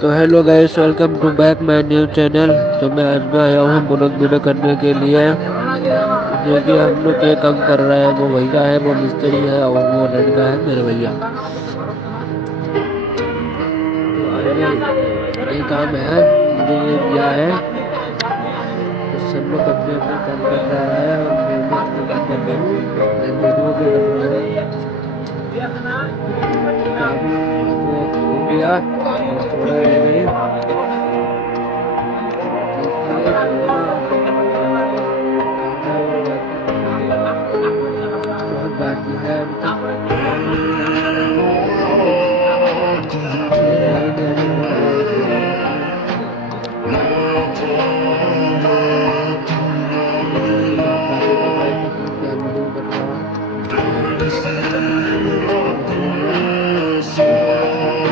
तो hello guys, welcome to back my new channel. तो मैं आज में आया हूँ ब्लॉग वीडियो करने के लिए। जो कि हम लोग ये काम कर रहा है, वो भैया है, वो मिस्त्री है और वो लड़का है मेरे भैया। तो ये काम है जो ये दिया है, तो सब लोग अपने अपने काम कर रहा है और मैं भी अपना काम कर रहा हूँ। मैं वीडियो भी कर रहा हूँ। काम हो गया और थोड़ा रह गई, इसलिए थोड़ा काम है और बहुत बाकी है अभी तक। लाइन आने बहुत बाकी है यहाँ पे। यहाँ काफी दफाई का फोन क्या वीडियो कर रहा हूँ। और हो गया ये हिस्सा, और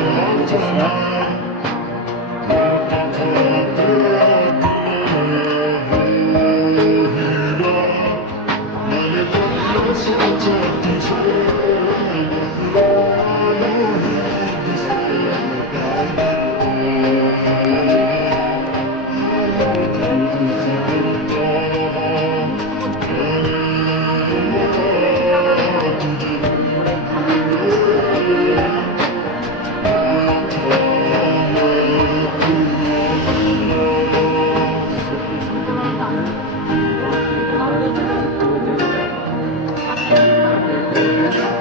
रह गया ये लेके आया ये हिस्सा है। सब कुछ कंप्लीट है और फिर दोबारा से छुट्टी हो जाएगा, फिर कल है।